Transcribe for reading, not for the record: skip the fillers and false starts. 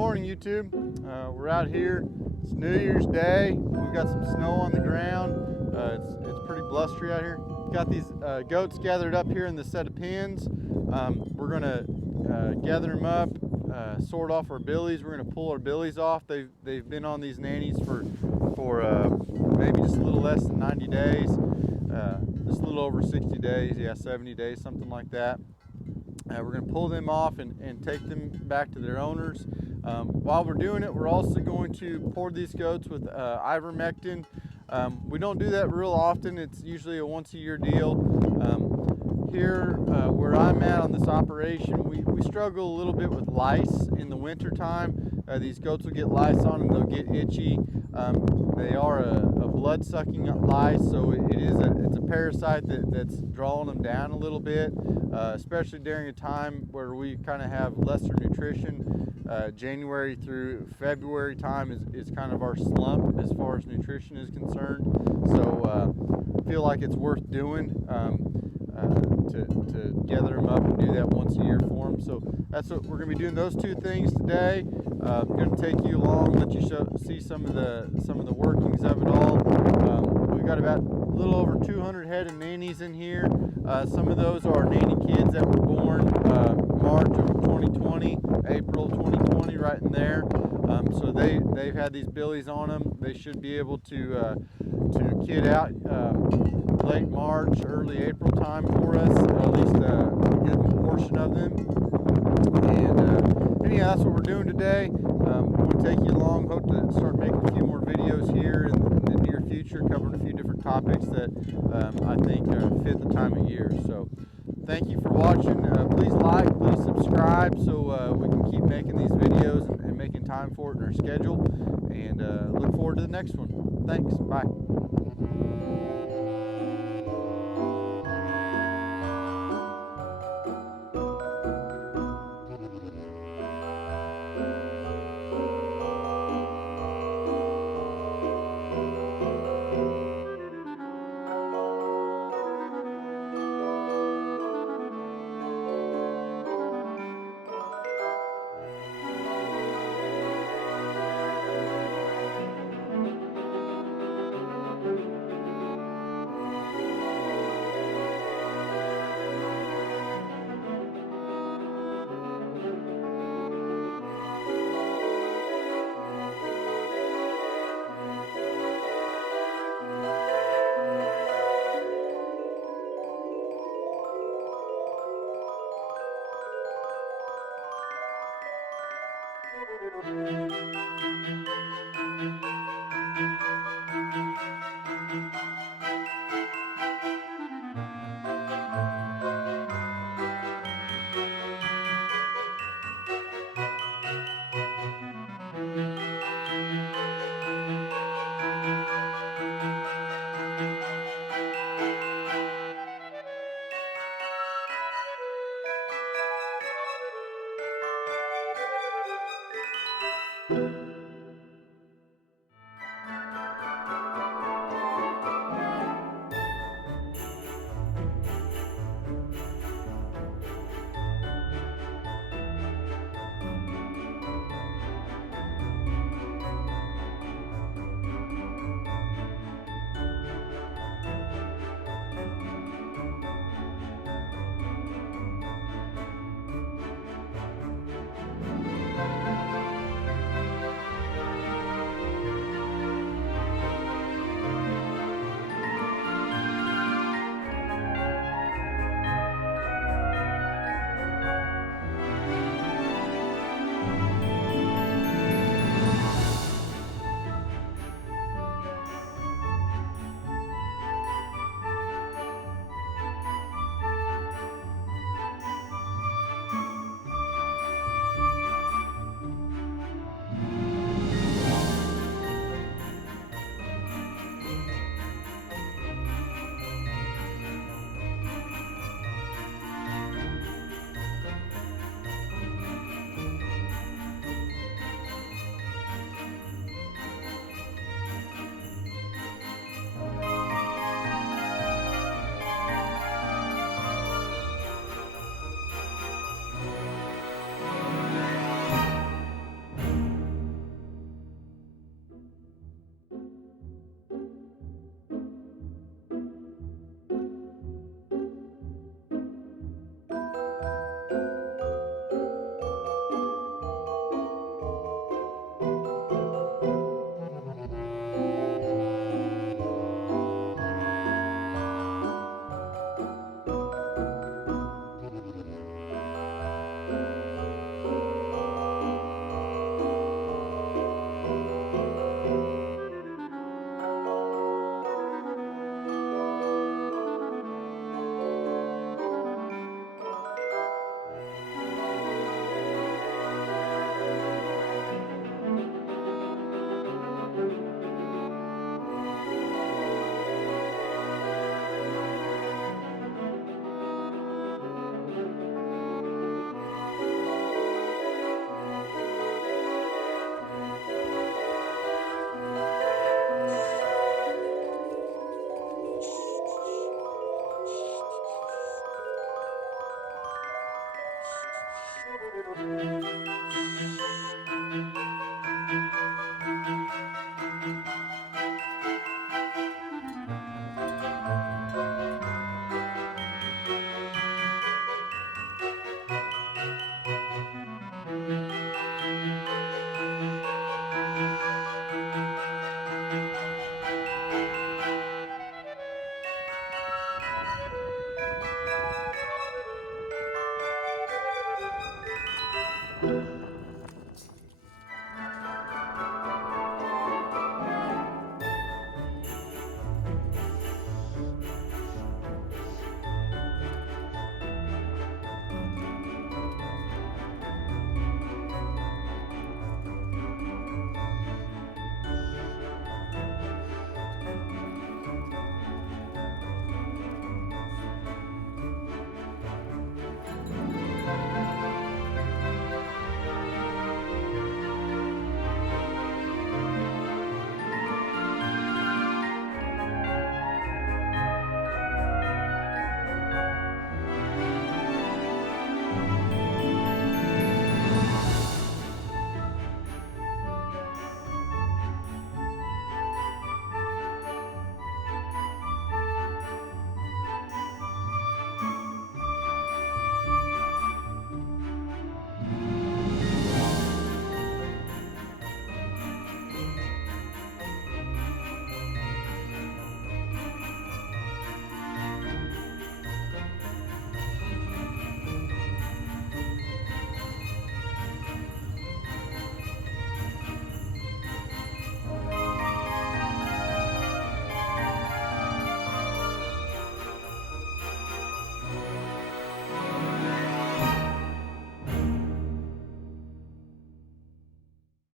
morning, YouTube. We're out here. It's New Year's Day. We've got some snow on the ground. It's pretty blustery out here. Got these goats gathered up here in this set of pens. We're gonna gather them up, sort off our billies. We're gonna pull our billies off. They've been on these nannies for maybe just a little less than 90 days. Just a little over 60 days, yeah, 70 days, something like that. We're going to pull them off and take them back to their owners. While we're doing it, we're also going to pour these goats with ivermectin. We don't do that real often. It's usually a once-a-year deal. Here, where I'm at on this operation, we struggle a little bit with lice in the winter time. These goats will get lice on them, they'll get itchy. They are a blood-sucking lice, so it's a parasite that's drawing them down a little bit, especially during a time where we kind of have lesser nutrition. January through February time is kind of our slump as far as nutrition is concerned. So I feel like it's worth doing to gather them up and do that once a year for them. So that's what we're going to be doing, those two things today. I'm going to take you along, let you see some of the workings of it all. We've got about a little over 200 head of nannies in here. Some of those are nanny kids that were born March of 2020, April 2020, right in there. So they've had these billies on them. They should be able to kid out late March, early April time for us, at least a good portion of them. And anyhow, that's what we're doing today. We're going to take you along. Hope to start making a few more videos here in the near future, covering a few different topics that I think fit the time of year. So thank you for watching. Please like, please subscribe, so we can keep making these videos and making time for it in our schedule. And look forward to the next one. Thanks. Bye. Thank you.